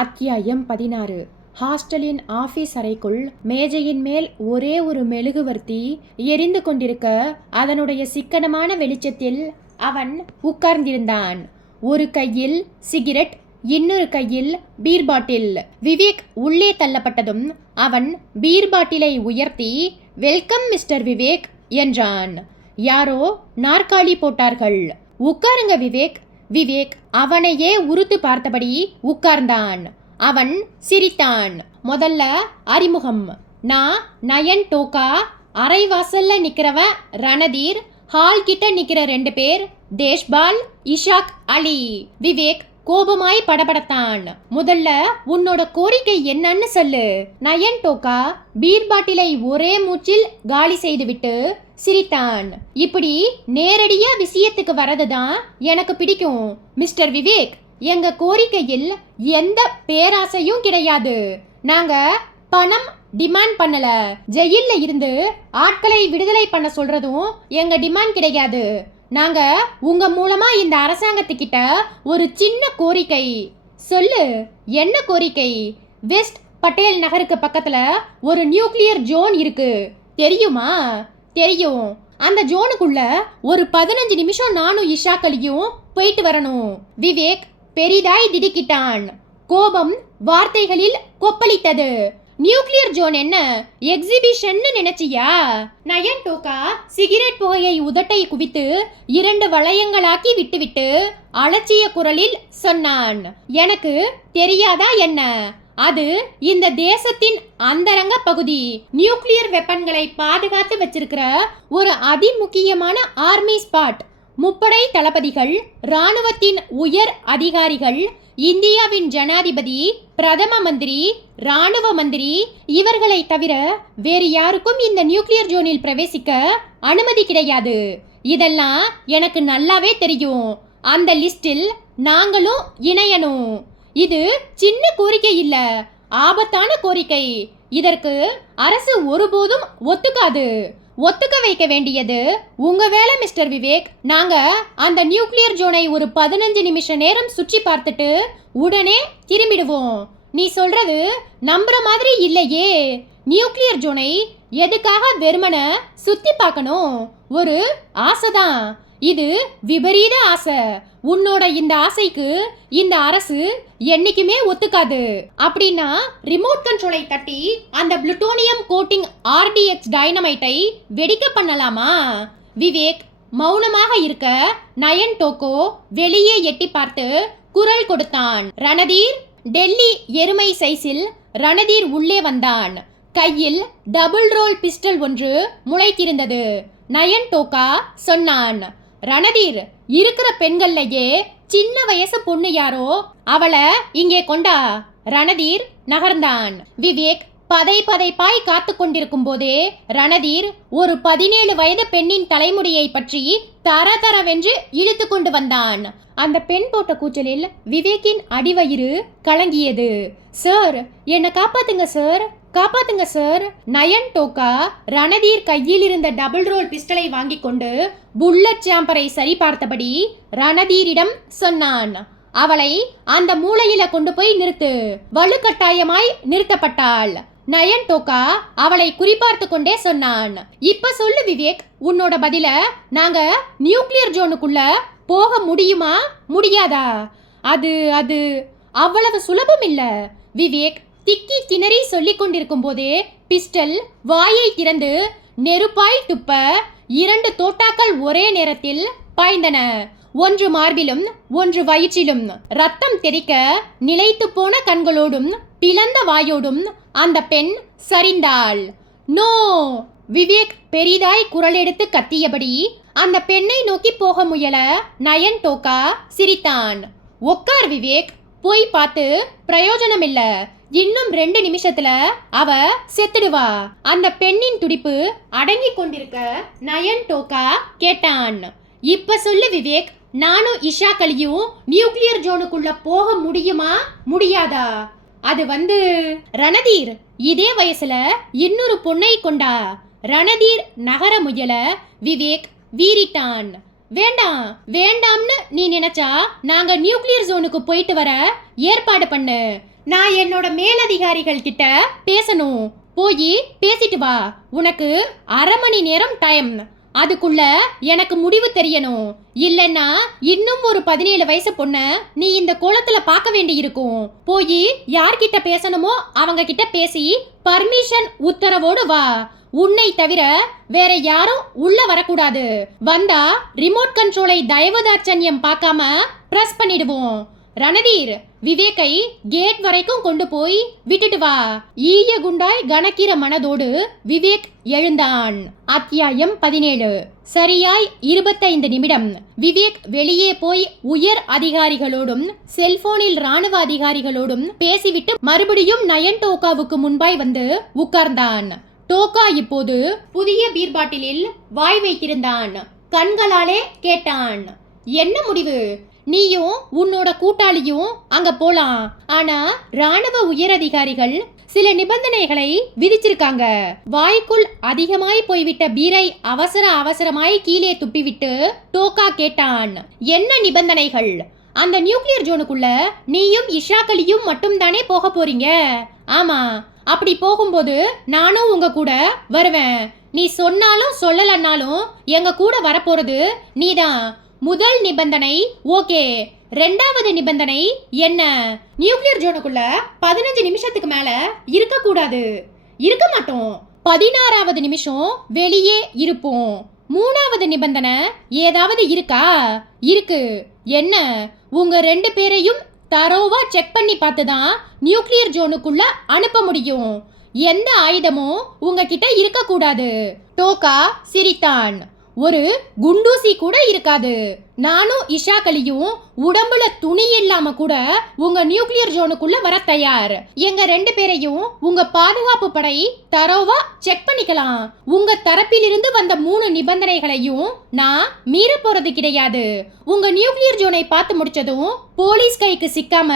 அத்தியாயம் 16. ஹாஸ்டலின் ஆபீஸ் அறைக்குள் மேஜையின் மேல் ஒரே ஒரு மெழுகுவர்த்தி எரிந்து கொண்டிருக்க அதனுடைய சிக்கனமான வெளிச்சத்தில் அவன் உட்கார்ந்திருந்தான். ஒரு கையில் சிகரெட், இன்னொரு கையில் பீர் பாட்டில். விவேக் உள்ளே தள்ளப்பட்டதும் அவன் பீர் பாட்டிலை உயர்த்தி, "வெல்கம் மிஸ்டர் விவேக்" என்றான். யாரோ நாற்காலி போட்டார்கள். "உட்காருங்க விவேக்." விவேக் அவனையே உறுத்து பார்த்தபடி உட்கார்ந்தான். அவன் சிரித்தான். "முதல்ல அறிமுகம். நான் நயன் டோகா. அரைவாசல்ல நிக்கிறவன் ரணதீர். ஹால் கிட்ட நிக்கிற 2 பேர் தேஷ்பால், இஷாக் அலி." விவேக் கோபமாய் படபடத்தான். "முதல்ல உன்னோட கோரிக்கை என்னன்னு சொல்லு." நயன் டோகா பீர் பாட்டிலை ஒரே மூச்சில் காலி செய்துவிட்டு சிரித்தான். "இப்படி நேரடியா விஷயத்துக்கு வரதுதான் எனக்கு பிடிக்கும் மிஸ்டர் விவேக். எங்க கோரிக்கையில் எந்த பேராசையும் கிடையாது. நாங்க பணம் டிமாண்ட் பண்ணல. ஜெயில்ல இருந்து ஆட்களை விடுதலை பண்ண சொல்றதும் எங்க டிமாண்ட் கிடையாது. நாங்க உங்க மூலமா இந்த அரசாங்கத்துக்கிட்ட ஒரு சின்ன கோரிக்கை." "சொல்லு, என்ன கோரிக்கை?" "வெஸ்ட் பட்டேல் நகருக்கு பக்கத்துல ஒரு நியூக்ளியர் ஜோன் இருக்கு, தெரியுமா?" "தெரியும்." "அந்த ஜோனுக்குள்ள ஒரு 15 நிமிஷம் நானும் இஷாக் அலியும் போயிட்டு வரணும்." விவேக் பெரிதாய் திடுக்கிட்டான். கோபம் வார்த்தைகளில் கொப்பளித்தது. "நியூக்ளியர் ஜோன் என்ன எக்ஸிபிஷன்னு நினைச்சியா?" நயன் டோகா சிகரெட் புகையை உதட்டை குவித்து 2 வளையங்களாக்கி விட்டுவிட்டு அலட்சிய குரலில் சொன்னான். "எனக்கு தெரியாதா என்ன? அது இந்த தேசத்தின் அந்தரங்க பகுதி. நியூக்ளியர் வெப்பன்களை பாதுகாத்து வச்சிருக்கிற ஒரு அதிமுக்கியமான ஆர்மி ஸ்பாட். முப்படை தளபதிகள், இராணுவத்தின் உயர் அதிகாரிகள், இந்தியாவின் ஜனாதிபதி, பிரதம மந்திரி, இராணுவ மந்திரி இவர்களை தவிர வேறு யாருக்கும் இந்த நியூக்ளியர் ஜோனில் பிரவேசிக்க அனுமதி கிடையாது. இதெல்லாம் எனக்கு நல்லாவே தெரியும். அந்த லிஸ்டில் நாங்களும் இணையணும். இது சின்ன கோரிக்கை இல்ல, ஆபத்தான கோரிக்கை. இதற்கு அரசு ஒருபோதும் ஒத்துக்காது. ஒத்துக்க வைக்க வேண்டியது உங்க வேலை மிஸ்டர் விவேக். நாங்க அந்த நியூக்ளியர் ஜோனை ஒரு 15 நிமிஷ நேரம் சுற்றி பார்த்துட்டு உடனே திரும்பிடுவோம்." "நீ சொல்றது நம்புற மாதிரி இல்லையே. நியூக்ளியர் ஜோனை எதுக்காக வெறுமன சுத்தி பார்க்கணும்? ஒரு ஆசைதான். இது விபரீத ஆசை. உன்னோட இந்த ஆசைக்கு இந்த அரசு என்னைக்குமே ஒத்துக்காது. அப்படின்னா ரிமோட் கண்ட்ரோலை தட்டி அந்த புளுட்டோனியம் கோட்டிங் RDX டைனமைட்டை வெடிக்க பண்ணலாமா?" விவேக் மௌனமாக இருக்க நயன் டோகா வெளியே எட்டி பார்த்து குரல் கொடுத்தான். "ரணதீர்." டெல்லி எருமை சைஸில் ரணதீர் உள்ளே வந்தான். கையில் டபுள் ரோல் பிஸ்டல் ஒன்று முளைத்திருந்தது. நயன் டோகா சொன்னான். "ரணதீர், இருக்கிற பெண்கள்லயே சின்ன வயசு பொண்ணு யாரோ அவளை இங்கே கொண்டா." ரணதீர் நகர்ந்தான். விவேக் பதைப்பாய் காத்து கொண்டிருக்கும் போதே ரணதீர் ஒரு 17 வயது பெண்ணின் தலைமுடியை பற்றி தரதரவென்று இழுத்து கொண்டு வந்தான். அந்த பெண் போட்ட கூச்சலில் விவேக்கின் அடிவயிறு கலங்கியது. "சார், என்னை காப்பாத்துங்க சார், காப்பாத்துங்க சார்." நயன் டோகா ரணதீர் கையில் இருந்த டபுள் ரோல் பிஸ்டலை வாங்கி கொண்டு புல்லட் சாம்பரை சரி பார்த்தபடி ரணதீரிடம் சொன்னான். "அவளை அந்த மூலையில கொண்டு போய் நிறுத்து." வலுக்கட்டாயமாய் நிறுத்தப்பட்டாள். நயன் டோகா அவளை குறிப்பார்த்து கொண்டே சொன்னான். "இப்ப சொல்லு விவேக், உன்னோட பதில. நாங்க நியூக்ளியர் ஜோனுக்குள்ள போக முடியுமா முடியாதா?" அது அது அவ்வளவு சுலபம் இல்ல." விவேக் திக்கி திணறி சொல்லிக் கொண்டிருக்கும் போதே பிஸ்டல் வாயை திறந்து நெருப்பாய் துப்ப 2 தோட்டாக்கள் ஒரே நேரத்தில் பாய்ந்தன. ஒன்று மார்பிலும் ஒன்று வயிற்றிலும். ரத்தம் தெறிக்க நிலைத்து போன கண்களோடும் பிளந்த வாயோடும் அந்த பெண் சரிந்தாள். "நோ!" விவேக் பெரிதாய் குரலெடுத்து கத்தியபடி அந்த பெண்ணை நோக்கி போக முயல நயன் டோகா சிரித்தான். "உட்கார் விவேக். போய் பார்த்து பிரயோஜனம் இல்ல. இன்னும் 2 நிமிஷத்துல அவ செத்துடுவா." அந்த பெண்ணின் துடிப்பு அடங்கி கொண்டிருக்க நயன் டோகா கேட்டான். "இப்ப சொல்லு விவேக், நானும் இஷாக் அலியும் நியூக்ளியர் ஜோனுக்குள்ள போக முடியுமா முடியாதா?" "அது ரணதீர் இதே வயசுல இன்னொரு பொண்ணை கொண்டா." ரணதீர் நகர முயல விவேக் வீறிட்டான். "வேண்டாம் வேண்டாம்னு நீ நினைச்சா நாங்க நியூக்ளியர் ஜோனுக்கு போயிட்டு வர ஏற்பாடு பண்ணு. நான் என்னோட மேலதிகாரிகள் கிட்ட பேசணும். போய் பேசிட்டு வா. உனக்கு 1/2 மணி நேரம் டைம். அதுக்குள்ள எனக்கு முடிவு தெரியணும். இல்லைன்னா இன்னும் ஒரு 17 வயசு பொண்ண நீ இந்த கோலத்துல பார்க்க வேண்டி இருக்கும். போய் யார்கிட்ட பேசணுமோ அவங்க கிட்ட பேசி பர்மிஷன் உத்தரவோடு வா. உன்னை தவிர வேற யாரும் உள்ள வரக்கூடாது. வந்தா ரிமோட் கண்ட்ரோலை தயவுதாட்சண்யம் பார்க்காம பிரஸ் பண்ணிடுவோம். ரணதீர், விவேக்கை கேட் வரைக்கும் கொண்டு போய் விட்டுட்டு வா. ஈய குண்டாய் கணக்கிற மனதோடு விவேக் எழுந்தான். அத்தியாயம் 17. சரியாய் 25 நிமிடம். விவேக் வெளியே போய் உயர் அதிகாரிகளோடும் செல்போனில் ராணுவ அதிகாரிகளோடும் பேசிவிட்டு மறுபடியும் நயன் டோகாவுக்கு முன்பாய் வந்து உட்கார்ந்தான். டோகா இப்போது புதிய பீர் பாட்டிலில் வாய் வைத்திருந்தான். கண்களாலே கேட்டான், என்ன முடிவு? நீயும் உன்னோட கூட்டாளியும் அங்க போலாம். ஆனா ராணுவ உயரதிகாரிகள் சில நிபந்தனைகளை விதிச்சிருக்காங்க. வாய்க்குள் அதிகமாய் போய்விட்ட பீரை அவசரமாய் கீழே துப்பிவிட்டு டோகா கேட்டான், என்ன நிபந்தனைகள்? அந்த நியூக்ளியர் ஜோனுக்குள்ள நீயும் இஷாக்கலியும் மட்டும் தானே போக போறீங்க? ஆமா. அப்படி போகும்போது நானும் உங்க கூட வருவேன். நீ சொன்னாலும் சொல்லலன்னாலும் எங்க கூட வரப்போறது நீதான். முதல் நிபந்தனை ஓகே. 2வது நிபந்தனை என்ன? நியூக்ளியர் ஜோனுக்குள்ள 15 நிமிஷத்துக்கு மேல இருக்க கூடாது. இருக்க மாட்டோம். 16வது நிமிஷம் வெளியே இருப்போம். 3வது நிபந்தனை ஏதாவது இருக்கா? இருக்கு. என்ன? உங்க 2 பேரையும் தரோவா செக் பண்ணி பார்த்துதான் நியூக்ளியர் ஜோனுக்குள்ள அனுப்ப முடியும். எந்த ஆயுதமும் உங்ககிட்ட இருக்க கூடாது. டோகா சிரித்தான். ஒரு குண்டூசி கூட இருக்காது. நானும் இஷாக்கலியும் உடம்புல துணி இல்லாம கூட உங்க நியூக்ளியர் ஜோனுக்குள்ள வர தயார். எங்க 2 பேரையும் உங்க பாதுகாப்பு படை தரோவா செக் பண்ணிக்கலாம். உங்க தரப்பிலிருந்து வந்த 3 நிபந்தனைகளையும் நான் மீற போறது கிடையாது. உங்க நியூக்ளியர் ஜோனை பார்த்து முடிச்சதும் போலீஸ் கைக்கு சிக்காம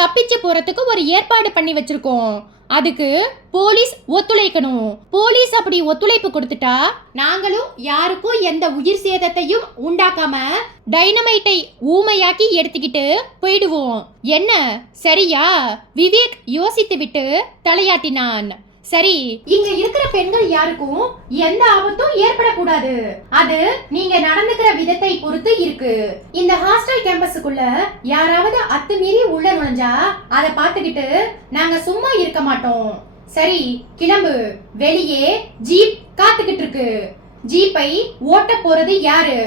தப்பிச்சு போறதுக்கு ஒரு ஏற்பாடு பண்ணி வச்சிருக்கோம். அதுக்கு போலீஸ் ஒத்துழைக்கணும். போலீஸ் அப்படி ஒத்துழைப்பு கொடுத்துட்டா நாங்களும் யாருக்கும் எந்த உயிர் சேதத்தையும் உண்டாக்காம டைனமைட்டை ஊமையாக்கி எடுத்துக்கிட்டு போயிடுவோம். என்ன சரியா? விவேக் யோசித்து விட்டு தலையாட்டினான். சரி, இங்க இருக்கிற பெண்கள் யாருக்கும் எந்த ஆபத்தும் ஏற்படக்கூடாது. அது நீங்க நடந்துக்கிற விதத்தை பொறுத்து இருக்கு. இந்த ஹாஸ்டல் கேம்பஸுக்குள்ள யாராவது அத்துமீறி உள்ள நுழைஞ்சா அதை பார்த்துக்கிட்டு நாங்க சும்மா இருக்க மாட்டோம். சரி, கிளம்பு. வெளியே ஜீப் காத்துக்கிட்டு இருக்கு. ஜீப்பை ஓட்ட போறது யாரு?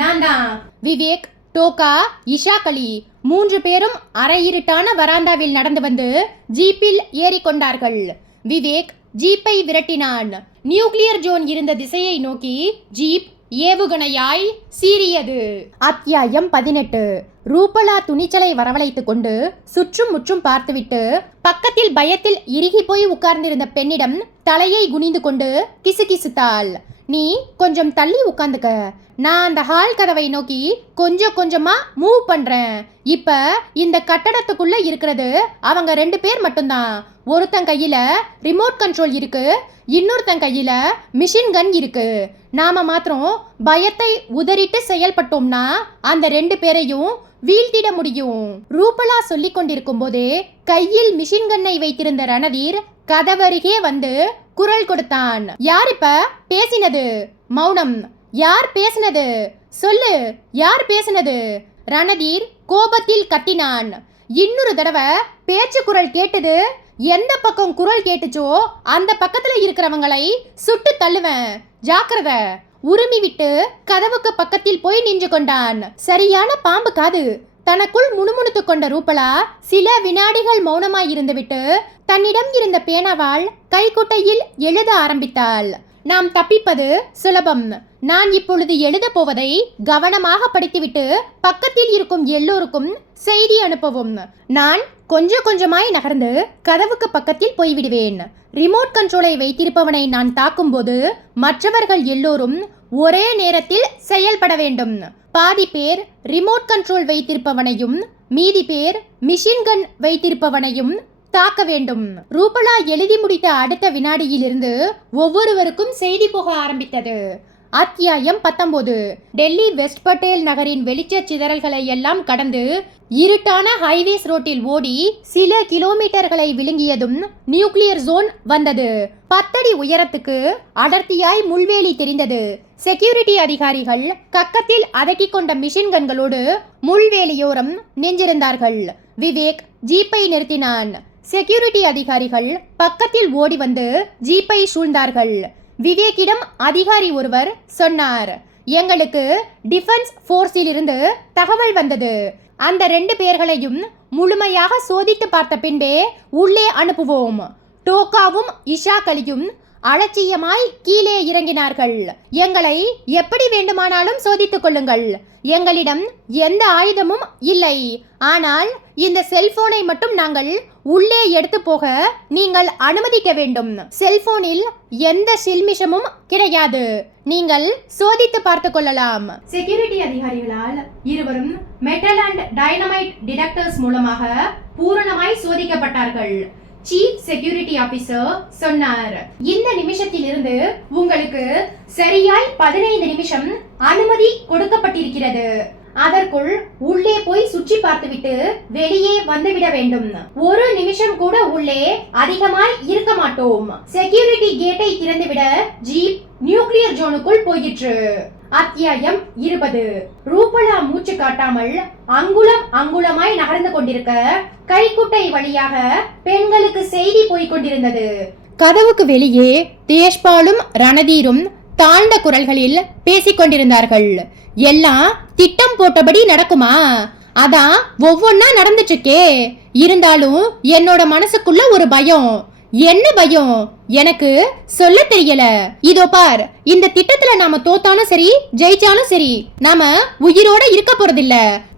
நான் தான். விவேக், டோகா, இஷாக்கலி 3 பேரும் அரையிருட்டான வராந்தாவில் நடந்து வந்து ஜீப்பில் ஏறிக்கொண்டார்கள். விவேக் ஜீப்பை விரட்டினான். நியூக்ளியர் ஜோன் இருந்த திசையை நோக்கி ஜீப் ஏவுகணையாய் சீறியது. அத்தியாயம் 18. ரூபலா துணிச்சலை வரவழைத்துக் கொண்டு சுற்றும் முற்றும் பார்த்துவிட்டு பக்கத்தில் பயத்தில் இறுகி போய் உட்கார்ந்திருந்த பெண்ணிடம் தலையை குனிந்து கொண்டு கிசுகிசுத்தாள். நீ கொஞ்சம் தள்ளி உட்கார்ந்துக்க. நான் அந்த ஹால் கதவை நோக்கி கொஞ்சமா மூவ் பண்றேன். இப்ப இந்த கட்டடத்துக்குள்ள இருக்கிறது அவங்க 2 பேர் மட்டும்தான். ஒருத்தன் கையில ரிமோட் கண்ட்ரோல் இருக்கு, இன்னொருத்தன் கையில மிஷின் கன் இருக்கு. நாம மாத்திரம் பயத்தை உதறிட்டு செயல்பட்டோம்னா அந்த 2 பேரையும் வீழ்த்திட முடியும். ரூபலா சொல்லிக் கொண்டிருக்கும் போதே கையில் மிஷின் கன்னை வைத்திருந்த ரணதீர் கதவருகே வந்து குரல் கொடுத்தான். யார் இப்ப பேசினது? மௌனம். யார் பேசினது? சொல்லு, யார் பேசினது? ரணதீர் கோபத்தில் கத்தினான். இன்னொரு தடவை பேச்சு குரல் கேட்டது. எந்த பக்கம் குரல் கேட்டுச்சோ அந்த பக்கத்துல இருக்கிறவங்களை சுட்டு தள்ளுவேன். ஜாக்கிரதை. உருமி விட்டு கதவுக்கு பக்கத்தில் போய் நின்று கொண்டான். சரியான பாம்பு காது. தனக்குள் முணுமுணுத்து கொண்ட ரூபலா சில வினாடிகள் மௌனமாய் இருந்துவிட்டு தன்னிடம் இருந்த பேனாவால் கைக்குட்டையில் எழுத ஆரம்பித்தாள். நாம் தப்பிப்பது சுலபம். நான் இப்பொழுது எழுத போவதை கவனமாக படித்துவிட்டு பக்கத்தில் இருக்கும் எல்லோருக்கும் செய்தி அனுப்பவும். நான் கொஞ்சமாய் நகர்ந்து கதவுக்கு பக்கத்தில் போய்விடுவேன். ரிமோட் கண்ட்ரோலை வைத்திருப்பவனை நான் தாக்கும்போது மற்றவர்கள் எல்லோரும் ஒரே நேரத்தில் செயல்பட வேண்டும். பாதி பேர் ரிமோட் கண்ட்ரோல் வைத்திருப்பவனையும் மீதி பேர் மிஷின் கன் வைத்திருப்பவனையும் தாக்க வேண்டும். ரூபலா எழுதி முடித்த அடுத்த வினாடியிலிருந்து ஒவ்வொருவருக்கும் செய்தி போக ஆரம்பித்தது. அத்தியாயம் 19. டெல்லி வெஸ்ட் பட்டேல் நகரின் வெளிச்ச சிதறல்களை எல்லாம் கடந்து இருட்டான ஹைவேஸ் ரோட்டில் ஓடி சில கிலோமீட்டர்களை விழுங்கியதும் நியூக்ளியர் ஜோன் வந்தது. 10 அடி உயரத்துக்கு அடர்த்தியாய் முள்வேலி தெரிந்தது. செக்யூரிட்டி அதிகாரிகள் கக்கத்தில் அதக்கிக் கொண்ட மிஷின் கன்களோடு முள்வேலியோரம் நின்றிருந்தார்கள். விவேக் ஜீப்பை நிறுத்தினான். செக்யூரிட்டி அதிகாரிகள் பக்கத்தில் ஓடி வந்து ஜீப்பை சூழ்ந்தார்கள். விவேக்கிடம் அதிகாரி ஒருவர் சொன்னார், எங்களுக்கு டிஃபென்ஸ் ஃபோர்ஸில் இருந்து தகவல் வந்தது. அந்த 2 பேர்களையும் முழுமையாக சோதித்து பார்த்த பின்பே உள்ளே அனுப்புவோம். டோகாவும் இஷாக் அலியும் அலட்சியமாய் கீழே இறங்கினார்கள். எங்களை எப்படி வேண்டுமானாலும் சோதித்துக் கொள்ளுங்கள். எங்களிடம் எந்த ஆயுதமும் இல்லை. ஆனால் இந்த செல்போனை மட்டும் நாங்கள் உள்ளே எடுத்து போக நீங்கள் அனுமதிக்க வேண்டும். செல்போனில் எந்த சில்மிஷமும் கிடையாது. நீங்கள் சோதித்து பார்த்து கொள்ளலாம். செக்யூரிட்டி அதிகாரிகளால் இருவரும் மெட்டல் அண்ட் டைனமைட் டிடெக்டர்ஸ் மூலமாக பூரணமாய் சோதிக்கப்பட்டார்கள். சீஃப் செக்யூரிட்டி ஆபீசர் சொன்னார், இந்த நிமிஷத்திலிருந்து உங்களுக்கு சரியாய் 15 நிமிஷம் அனுமதி கொடுக்கப்பட்டிருக்கிறது. அதற்குள் உள்ளே போய் சுற்றி பார்த்துவிட்டு வெளியே வந்துவிட வேண்டும். 1 நிமிஷம் கூட உள்ளே அதிகமாய் இருக்க மாட்டோம். செக்யூரிட்டி கேட்டை திறந்துவிட ஜீப் நியூக்ளியர் ஜோனுக்குள் போயிற்று. அத்தியாயம் 20. ரூபலா மூச்சு காட்டாமல் அங்குலம் அங்குலமாய் நகர்ந்து கொண்டிருக்க கைக்குட்டை வழியாக பெண்களுக்கு செய்தி போய்க் கொண்டிருந்தது. கதவுக்கு வெளியே தேஷ்பாலும் ரணதீரும் தாழ்ந்த குரல்களில் பேசிக் கொண்டிருந்தார்கள். எல்லாம் திட்டம் போட்டபடி நடக்குமா? அதான் ஒவ்வொன்னா நடந்துட்டு இருக்கே. இருந்தாலும் என்னோட மனசுக்குள்ள ஒரு பயம். என்ன பயம்? எனக்கு சொல்ல தெரியல. இதோ பார், இந்த திட்டத்துல நாம தோத்தாலும் சரி ஜெயிச்சாலும் சரி நாம உயிரோட இருக்க போறதில்ல.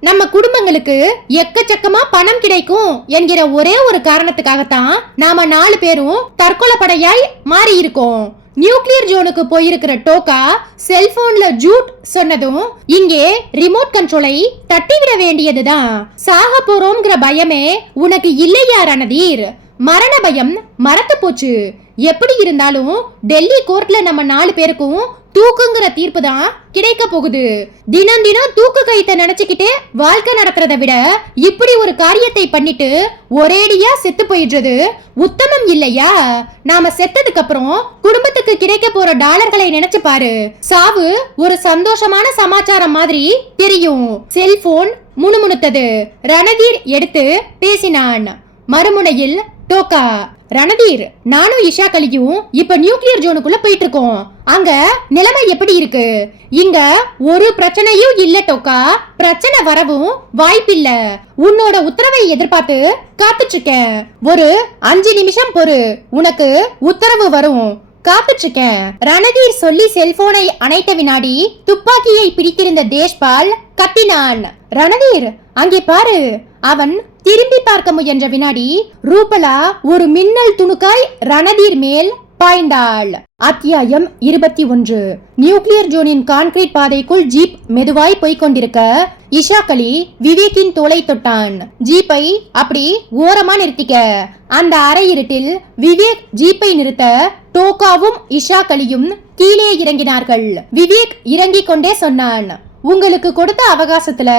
நம்ம குடும்பங்களுக்கு எக்கச்சக்கமா பணம் கிடைக்கும் என்கிற ஒரே ஒரு காரணத்துக்காகத்தான் நாம 4 பேரும் தற்கொலை படையாய் மாறி இருக்கோம். நியூக்ளியர் ஜோனுக்கு போயிருக்கிற டோகா செல்போன்ல ஜூட் சொன்னதும் இங்கே ரிமோட் கண்ட்ரோலை தட்டிவிட வேண்டியதுதான். சாக போறோம்ங்கிற பயமே உனக்கு இல்லையா ரணதீர்? மரண பயம் மறத்து போச்சு. எப்படி இருந்தாலும் டெல்லி கோர்ட்ல நம்ம 4 பேருக்கும் தூக்குங்கிற தீர்ப்பு தான் கிடைக்க போகுது. தினம் தினம் தூக்கு கைத்த நினைச்சுக்கிட்டு வாழ்க்கை நடத்துறத விட இப்படி ஒரு காரியத்தை பண்ணிட்டு ஒரேடியா செத்து போயிடுறது உத்தமம் இல்லையா? நாம செத்ததுக்கு அப்புறம் குடும்பத்துக்கு கிடைக்க போற டாலர்களை நினைச்சு பாரு. சாவு ஒரு சந்தோஷமான சமாச்சாரம் மாதிரி தெரியும். செல்போன் முணுமுணுத்தது. ரணதீர் எடுத்து பேசினான். மறுமுனையில் டோகா, ரணதீர், நானும் இஷாக் அலியும் இப்ப நியூக்ளியர் ஜோனுக்குள்ள போயிட்டு இருக்கோம். அங்க நிலைமை எப்படி இருக்கு? இங்க ஒரு பிரச்சனையும் இல்ல டோகா. பிரச்சனை வரவும் வாய்ப்பில்ல. உன்னோட உத்தரவை எதிர்பார்த்து காத்துட்டு இருக்கேன். ஒரு 5 நிமிஷம் பொறு, உனக்கு உத்தரவு வரும். காத்துட்டு இருக்கேன். ரணதீர் சொல்லி செல்போனை அணைத்த வினாடி துப்பாக்கியை பிடித்திருந்த தேஷ்பால் கத்தினான். ரணதீர், அங்கே பாரு. அவன் திரும்பி பார்க்க முயன்ற வினாடி ரூபலா ஒரு மின்னல் துணுக்காய் ரணதீர் மேல் பாய்ந்தாள். அத்தியாயம் 21. நியூக்ளியர் ஜோனின் கான்கிரீட் பாதைக்குள் ஜீப் மெதுவாய் போய்கொண்டிருக்க இஷாக் அலி விவேக்கின் தோளை தொட்டான். ஜீப்பை அப்படி ஓரமா நிறுத்திக்க. அந்த அரை இருட்டில் விவேக் ஜீப்பை நிறுத்த டோகாவும் இஷாக் அலியும் கீழே இறங்கினார்கள். விவேக் இறங்கிக் கொண்டே சொன்னான், உங்களுக்கு கொடுத்த அவகாசத்துல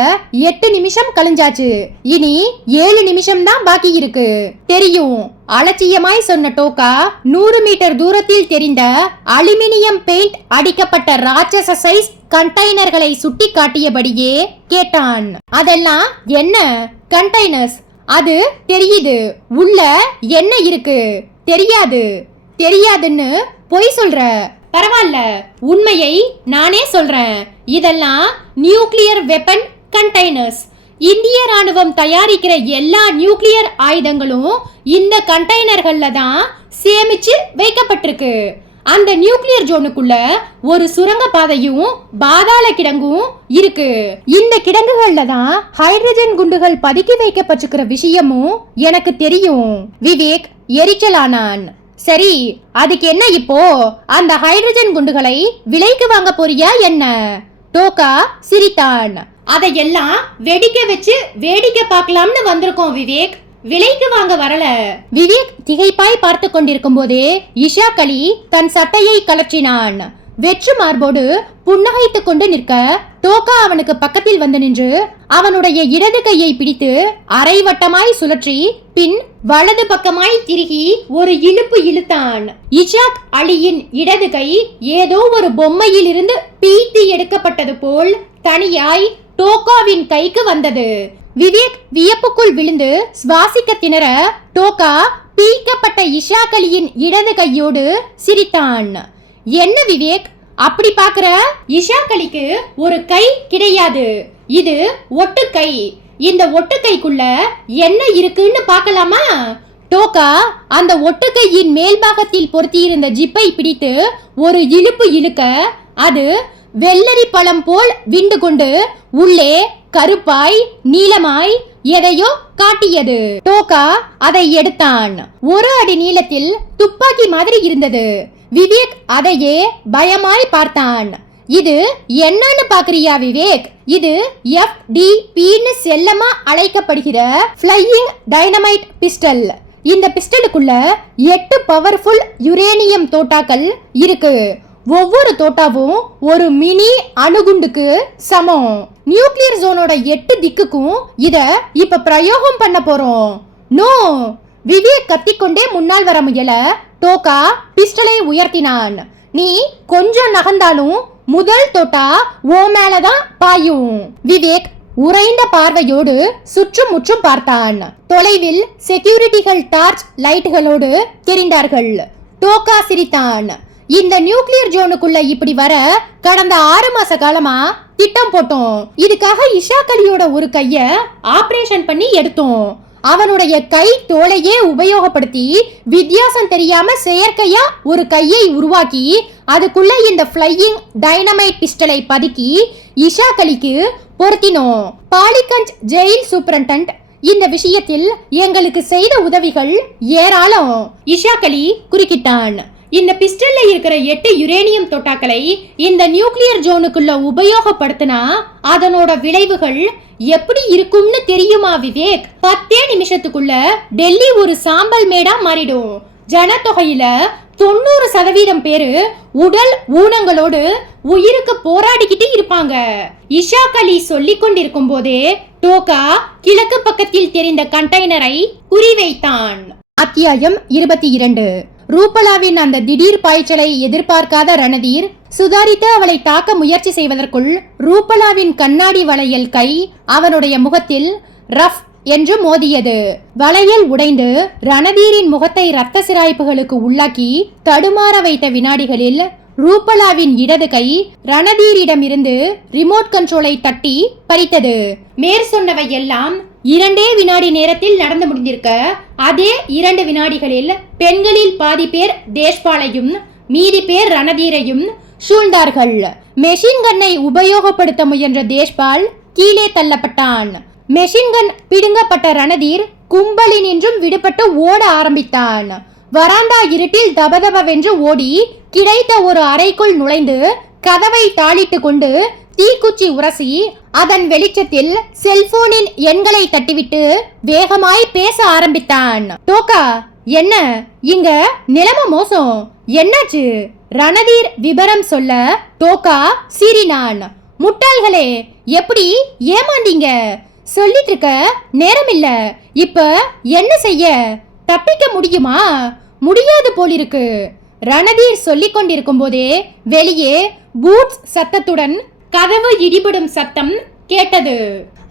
8 நிமிஷம் கழிஞ்சாச்சு. இனி 7 நிமிஷம் தான் பாக்கி இருக்கு. தெரியும். அலட்சியமாய் சொன்ன டோகா 100 மீட்டர் தூரத்தில் தெரிந்த அலுமினியம் பெயிண்ட் அடிக்கப்பட்ட ராட்சச சைஸ் கண்டெய்னர்களை சுட்டி காட்டியபடியே கேட்டான். அதெல்லாம் என்ன கண்டெய்னர்ஸ்? அது தெரியுது. உள்ள என்ன இருக்கு தெரியாது. தெரியாதுன்னு பொய் சொல்ற. பரவாயில்ல, உண்மையை நானே சொல்றேன். இதெல்லாம் நியூக்ளியர் வெப்பன் கண்டெய்னர்ஸ். இந்திய ராணுவம் தயாரிக்கிற எல்லா நியூக்ளியர் ஆயுதங்களும் இந்த கண்டெய்னர்கள்ல தான் சேமிச்சு வைக்கப்பட்டிருக்கு. அந்த நியூக்ளியர் ஜோனுக்குள்ள ஒரு சுரங்க பாதையும் பாதாள கிடங்கும் இருக்கு. இந்த கிடங்குகள்ல தான் ஹைட்ரஜன் குண்டுகள் பதுக்கி வைக்கப்பட்டிருக்கிற விஷயமும் எனக்கு தெரியும். விவேக் எரிச்சலானான். சரி, அதுக்கு என்ன இப்போ? அந்த ஹைட்ரஜன் குண்டுகளை விலைக்கு வாங்க போறியா என்ன? டோகா சிரித்தான். அதையெல்லாம் வெடிக்க வச்சு வேடிக்கை பார்க்கலாம்னு வந்திருக்கோம் விவேக். விலைக்கு வாங்க வரல. விவேக் திகைப்பாய் பார்த்து கொண்டிருக்கும் போதே இஷாக் அலி தன் சட்டையை கலற்றினான். வெற்று மார்போடு புன்னகைத்துக் கொண்டு நிற்க டோகா அவனுக்கு பக்கத்தில் வந்து நின்று அவனுடைய இடது கையை பிடித்து அரைவட்டமாய் சுழற்றி பின் வலது பக்கமாய் திருகி ஒரு இழுப்பு இழுத்தான். இஷாக் அலியின் இடது கை ஏதோ ஒரு பொம்மையில் இருந்து பீத்தி எடுக்கப்பட்டது போல் தனியாய் டோகாவின் கைக்கு வந்தது. விவேக் வியப்புக்குள் விழுந்து சுவாசிக்க திணற டோகா பீக்கப்பட்ட இஷாக் அலியின் இடது கையோடு சிரித்தான். என்ன விவேக் அப்படி பாக்குற? இஷாக் அலிக்கு ஒரு கை கிடையாது, இது ஒட்டுக்கை. இந்த ஒட்டுக்கைக்குள்ள என்ன இருக்குன்னு பார்க்கலாமா? டோகா அந்த ஒட்டுக்கையின் மேல்பாகத்தில் பொருத்தியிருந்த ஜிப்பை பிடித்து ஒரு இழுப்பு இழுக்க அது வெள்ளரி பழம் போல் விண்டு கொண்டு உள்ளே கருப்பாய் நீளமாய் எதையோ காட்டியது. டோகா அதை எடுத்தான். 1 அடி நீளத்தில் துப்பாக்கி மாதிரி இருந்தது. விவேக் அதையே பயமாய் பார்த்தான். இது என்னன்னு பாக்குறியா விவேக்? இது FDPன்னு செல்லமா அழைக்கப்படுகிற ஃப்ளையிங் டைனமைட் பிஸ்டல். இந்த பிஸ்டலுக்குள்ள 8 பவர்ஃபுல் யுரேனியம் தோட்டாக்கள் இருக்கு. ஒவ்வொரு தோட்டாவும் ஒரு மினி அணுகுண்டுக்கு சமம். நியூக்ளியர் ஜோனோட 8 திக்குக்கும் இத இப்ப பிரயோகம் பண்ண போறோம். நோ! விவேக் கத்திக்கொண்டே முன்னால் வர முயல டோகா பிஸ்டலை உயர்த்தினான். நீ கொஞ்சம் நகர்ந்தாலும் முதல் தோட்டா ஓ மேலதான் பாயும். விவேக் உறைந்த பார்வையோடு சுற்றுமுற்றும் பார்த்தான். தொலைவில் செக்யூரிட்டிகள் டார்ச் லைட்டுகளோடு தெரிந்தார்கள். டோகா சிரித்தான். இந்த நியூக்ளியர் ஜோனுக்குள்ள இப்படி வர கடந்த 6 மாச காலமா திட்டம் போட்டோம். இதுக்காக இஷாக் அலியோட ஒரு கைய ஆபரேஷன் பண்ணி எடுத்தோம். அவனுடைய கை தோலையே உபயோகப்படுத்தி வித்தியாசம் தெரியாம செயற்கையா ஒரு கையை உருவாக்கி அதுக்குள்ள இந்த ஃப்ளையிங் டைனமைட் பிஸ்டலை பதுக்கி இஷாக் அலிக்கு பொருத்தினோம். பாலிகஞ்ச் ஜெயில் சூப்பரண்டன்ட் இந்த விஷயத்தில் எங்களுக்கு செய்த உதவிகள் ஏராளம். இஷாக் அலி குறுக்கிட்டான். இந்த பிஸ்டல்ல இருக்கிற 8 யுரேனியம் தோட்டாக்களை இந்த நியூக்ளியர் ஜோனுக்குள்ள உபயோகப்படுத்தினா அதனோட விளைவுகள் எப்படி இருக்கும்னு தெரியுமா விவேக்? 10 நிமிஷத்துக்குள்ள டெல்லி ஒரு சாம்பல் மேடா மாறிடும். ஜனத்தொகையில 90% பேரு உடல் ஊனங்களோடு உயிருக்கு போராடிக்கிட்டு இருப்பாங்க. இஷாக் அலி சொல்லிக் கொண்டிருக்கும் போதே டோகா கிழக்கு பக்கத்தில் தெரிந்த கண்டெய்னரை குறிவைத்தான். அத்தியாயம் 22. ரூபலாவின் அந்த திடீர் பாய்ச்சலை எதிர்பார்க்காத ரணதீர் சுதாரித்து அவளை தாக்க முயற்சி செய்வதற்குள் ரூபலாவின் கண்ணாடி வளையல் கை அவனுடைய முகத்தில் ரஃப் என்று மோதியது. வளையல் உடைந்து ரணதீரின் முகத்தை இரத்த சிராய்ப்புகளுக்கு உள்ளாக்கி தடுமாற வைத்த வினாடிகளில் ரூபலாவின் இடது கை ரணதீரிடம் இருந்து ரிமோட் கண்ட்ரோலை தட்டி பறித்தது. மேற் சொன்னவை எல்லாம் 2 வினாடி நேரத்தில் நடந்து முடிந்திருக்க அதே 2 வினாடிகளில் பெண்களில் பாதி பேர் தேஷ்பாலையும் மீதி பேர் ரணதீரையும் சூழ்ந்தார்கள். மெஷின் கன்னை உபயோகப்படுத்த முயன்ற தேஷ்பால் கீழே தள்ளப்பட்டான். மெஷின் கன் பிடுங்கப்பட்ட ரணதீர் கும்பலினின்றும் விடுபட்டு ஓட ஆரம்பித்தான். வராந்தா இருட்டில் தபதபவென்று ஓடி கிடைத்த ஒரு அறைக்குள் நுழைந்து கதவை தாளிட்டு கொண்டு தீக்குச்சி உரசி அதன் வெளிச்சத்தில் செல்போனின் எண்களை தட்டிவிட்டு வேகமாய் பேச ஆரம்பித்தான். டோகா, என்ன இங்க நிலைமை மோசம், என்னாச்சு? ரணதீர் விபரம் சொல்ல டோகா சீறினான். முட்டாள்களே, எப்படி ஏமாந்தீங்க? சொல்லிட்டு இருக்க நேரம் இல்ல. இப்ப என்ன செய்ய? தப்பிக்க முடியுமா? முடியாது போலிருக்கு. ரணதீர் சொல்லிக் கொண்டிருக்கும் போதே வெளியே பூட்ஸ் சத்தத்துடன் கதவு இடிபடும் சத்தம் கேட்டது.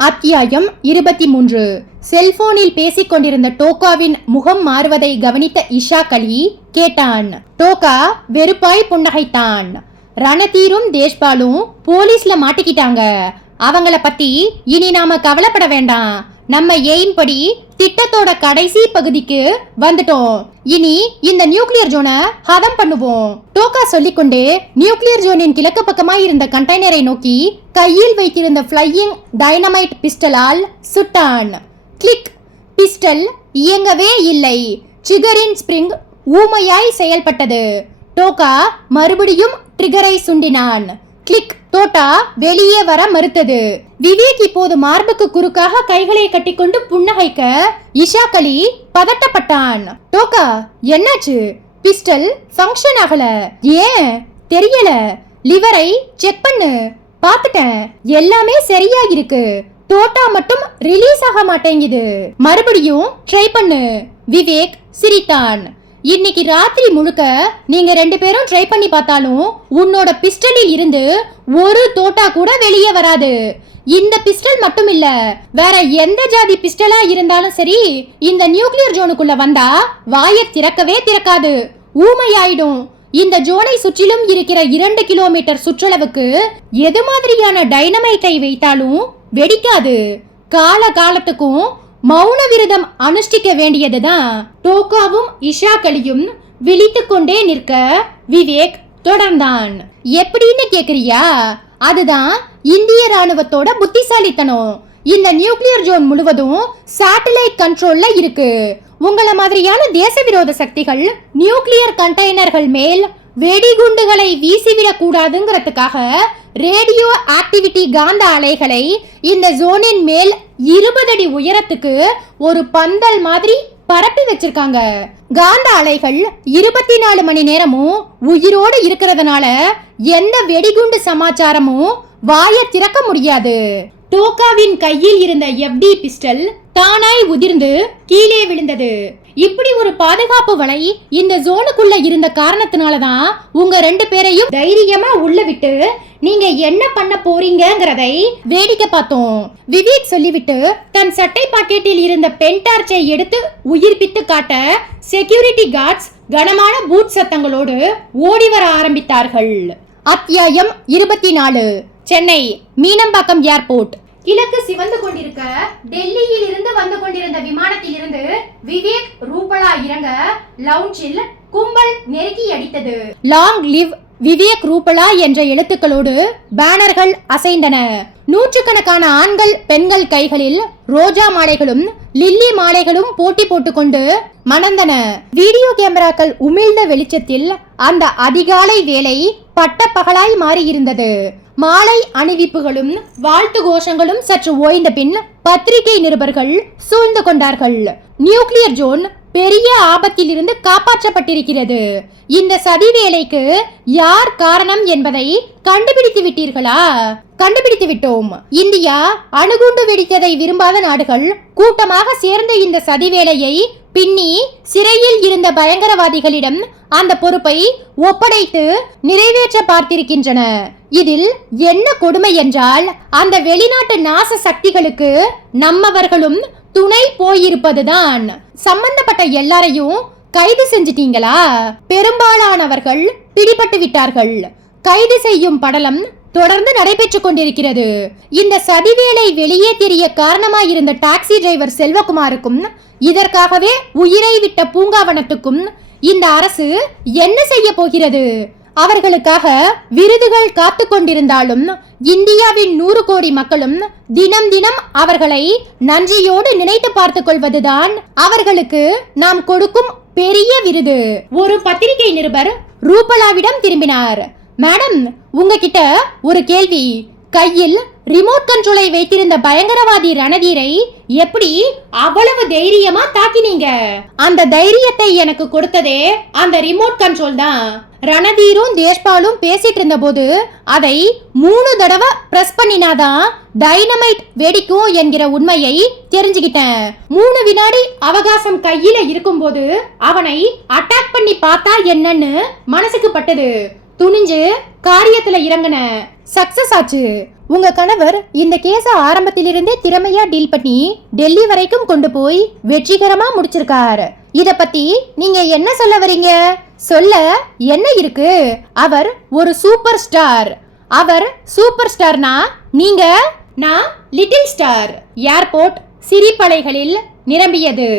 அத்தியாயம் 23. செல்போனில் பேசிக் கொண்டிருந்த டோகாவின் முகம் மாறுவதை கவனித்த இஷாக் அலி கேட்டான். டோகா வெறுப்பாய் புன்னகைத்தான். ரணதீரும் தேஷ்பாலும் போலீஸ்ல மாட்டிக்கிட்டாங்க. அவங்கள பத்தி இனி நாம கவலைப்பட வேண்டாம். நம்ம எய்ம் படி திட்டத்தோட கடைசி பகுதிக்கு வந்துட்டோம். இனி இந்த நியூக்ளியர் ஜோனை ஹதம் பண்ணுவோம். டோகா சொல்லிக்கொண்டே நியூக்ளியர் ஜோனின் கிழக்கு பக்கமாய் இருந்த கண்டெய்னரை நோக்கி கையில் வைத்திருந்த ஃப்ளையிங் டைனமைட் பிஸ்டலால் சுட்டான். கிளிக்! பிஸ்டல் இயங்கவே இல்லை. ட்ரிகரின் ஸ்பிரிங் ஊமையாய் செயல்பட்டது. டோகா மறுபடியும் ட்ரிகரை சுண்டினான். கிளிக்! தோட்டா வெளியே வர மறுத்தது. விவேக் இப்போது மார்புக்கு குறுக்காக கைகளை கட்டிக்கொண்டு புன்னகைக்க இஷாக் அலி பதட்டப்பட்டான். டோகா, என்னாச்சு? பிஸ்டல் ஃபங்க்ஷன் ஆகல. ஏன்? தெரியல. லிவரை செக் பண்ணு. பாத்துட்டேன், எல்லாமே சரியா இருக்கு. தோட்டா மட்டும் ரிலீஸ் ஆக மாட்டேங்குது. மறுபடியும் ட்ரை பண்ணு. விவேக் சிரித்தான். இன்னைக்கு ராத்திரி முழுக்க நீங்க 2 பேரும் ட்ரை பண்ணி பார்த்தாலும் உன்னோட பிஸ்டலில் இருந்து ஒரு தோட்டா கூட வெளியே வராது. இந்த பிஸ்டல் மட்டும் இல்ல, வேற எந்த ஜாதி பிஸ்டலா இருந்தாலும் சரி, இந்த நியூக்ளியர் ஜோனுக்குள்ள வந்தா வாயை திறக்கவே திறக்காது, ஊமையாயிடும். இந்த ஜோனை சுற்றிலும் இருக்கிற 2 கிலோமீட்டர் சுற்றளவுக்கு எது மாதிரியான டைனமைட்டை வைத்தாலும் வெடிக்காது. கால காலத்துக்கும் மௌன விரதம் அனுஷ்டிக்க வேண்டியதுதான். டோக்காவும் இஷாக்களியும் விழித்து கொண்டே நிற்க விவேக் தொடர்ந்தான். எப்படின்னு கேக்குறியா? அதுதான் இந்திய ராணுவத்தோட புத்திசாலித்தனம். இந்த நியூக்ளியர் ஜோன் முழுவதும் சேட்டலைட் கண்ட்ரோல்ல இருக்கு. உங்கள மாதிரியான தேச விரோத சக்திகள் நியூக்ளியர் கண்டெய்னர்கள் மேல் வெடிகுண்டுகளை வீசிவிடக் கூடாதுங்கிறதுக்காக ரேடியோ ஆக்டிவிட்டி காந்த அலைகளை இந்த ஜோனின் மேல் 20 அடி உயரத்துக்கு ஒரு பந்தல் மாதிரி பரப்பி வச்சிருக்காங்க. காந்த அலைகள் 24 மணி நேரமும் உயிரோடு இருக்கிறதுனால எந்த வெடிகுண்டு சமாச்சாரமும் வாயை திறக்க முடியாது. டோக்காவின் கையில் இருந்த எஃப்டி பிஸ்டல் தானாய் உதிர்ந்து கீழே விழுந்தது. இப்படி ஒரு பாதுகாப்பு வலை இந்த ஜோனுக்குள்ள இருந்த காரணத்தினாலதான் உங்க 2 பேரையும் தைரியமா உள்ள விட்டு நீங்க என்ன பண்ண போறீங்கங்கறதை வேடிக்கை பார்த்தோம். விவேக் சொல்லிவிட்டு தன் சட்டை பாக்கெட்டில் இருந்த பென் டார்ச்சை எடுத்து உயிர்ப்பித்து காட்ட செக்யூரிட்டி கார்ட்ஸ் கனமான பூட் சத்தங்களோடு ஓடி வர ஆரம்பித்தார்கள். அத்தியாயம் 24. சென்னை மீனம்பாக்கம் ஏர்போர்ட். கிழக்கு சிவந்து கொண்டிருக்க டெல்லியில் இருந்து வந்து கொண்டிருந்த விமானத்தில் இருந்து விவேக் ரூபலா இறங்க லவுஞ்சில் கும்பல் நெருக்கி அடித்தது. லாங் லிவ் விவேக் ரூபலா என்ற எழுத்துக்களோடு பேனர்கள் அசைந்தன. நூற்றுக்கணக்கான ஆண்கள் பெண்கள் கைகளில் ரோஜா மாலைகளும் லில்லி மாலைகளும் போட்டி போட்டுக்கொண்டு மணந்தன. வீடியோ கேமராக்கள் உமிழ்ந்த வெளிச்சத்தில் அந்த அதிகாலை வேலை பட்ட பகலாய் மாறியிருந்தது. மாலை அணிவிப்புகளும் வாழ்த்து கோஷங்களும் சற்று ஓய்ந்த பின் பத்திரிகை நிருபர்கள் சூழ்ந்து கொண்டார்கள். நியூக்ளியர் ஜோன் பெரிய ஆபத்தில் இருந்து காப்பாற்றப்பட்டிருக்கிறது. இந்த சதி வேலைக்கு யார் காரணம் என்பதை கண்டுபிடித்து விட்டீர்களா? கண்டுபிடித்து விட்டோம். இந்தியா அணுகுண்டு வெடித்ததை விரும்பாத நாடுகள் கூட்டமாக சேர்ந்த இந்த சதி வேலையை பின்னி சிறையில் இருந்த பயங்கரவாதிகளிடம் அந்த பொறுப்பை ஒப்படைத்து நிறைவேற்ற பார்த்திருக்கின்றன. இதில் என்ன கொடுமை என்றால் அந்த வெளிநாட்டு நாச சக்திகளுக்கு நம்மவர்களும் துணை போயிருப்பதுதான். சம்பந்தப்பட்ட எல்லாரையும் கைது செஞ்சிட்டீங்களா? பெரும்பாலானவர்கள் பிடிபட்டு விட்டார்கள். கைது செய்யும் படலம் தொடர்ந்து நடைபெற்றுக் கொண்டிருக்கிறது. இந்த சதிவேலை வெளியே தெரிய காரணமாயிருந்த டாக்ஸி டிரைவர் செல்வகுமாருக்கும் இதற்காகவே உயிரை விட்ட பூங்காவனத்துக்கும் இந்த அரசு என்ன செய்ய போகிறது? அவர்களுக்காக விருதுகள் காத்து கொண்டிருந்தாலும் இந்தியாவின் 100 கோடி மக்களும் தினம் தினம் அவர்களை நன்றியோடு நினைத்து பார்த்துக் கொள்வதுதான் அவர்களுக்கு நாம் கொடுக்கும் பெரிய விருது. ஒரு பத்திரிகை நிருபர் ரூபலாவிடம் திரும்பினார். மேடம், உங்ககிட்ட ஒரு கேள்வி. கையில் ரிமோட் கண்ட்ரோலை வைத்திருந்த பயங்கரவாதி ரணதீரை எப்படி அவ்வளவு தைரியமா தாக்கினீங்க? அந்த தைரியத்தை எனக்கு கொடுத்ததே அந்த ரிமோட் கண்ட்ரோல் தான். ரணதீரும் தேஷ்பாலும் பேசிட்டு இருந்த போது அதை 3 தடவை பிரஸ் பண்ணினாதான் டைனமைட் வெடிக்கும் என்கிற உண்மையை தெரிஞ்சுக்கிட்டேன். 3 வினாடி அவகாசம் கையில இருக்கும்போது அவனை அட்டாக் பண்ணி பார்த்தா என்னன்னு மனசுக்கு பட்டது. துணிஞ்சு காரியத்துல இறங்கின. சக்சஸ் ஆச்சு. உங்க கணவர் இந்த கேஸ ஆரம்பத்திலிருந்தே திறமையா டீல் பண்ணி டெல்லி வரைக்கும் கொண்டு போய் வெற்றிகரமா முடிச்சிருக்காரு. இத பத்தி நீங்க என்ன சொல்ல வரீங்க? சொல்ல என்ன இருக்கு? அவர் ஒரு சூப்பர் ஸ்டார். அவர் சூப்பர் ஸ்டார்னா நீங்க, நான் லிட்டில் ஸ்டார். ஏர்போர்ட் சிரிப்பலைகளில் நிரம்பியது.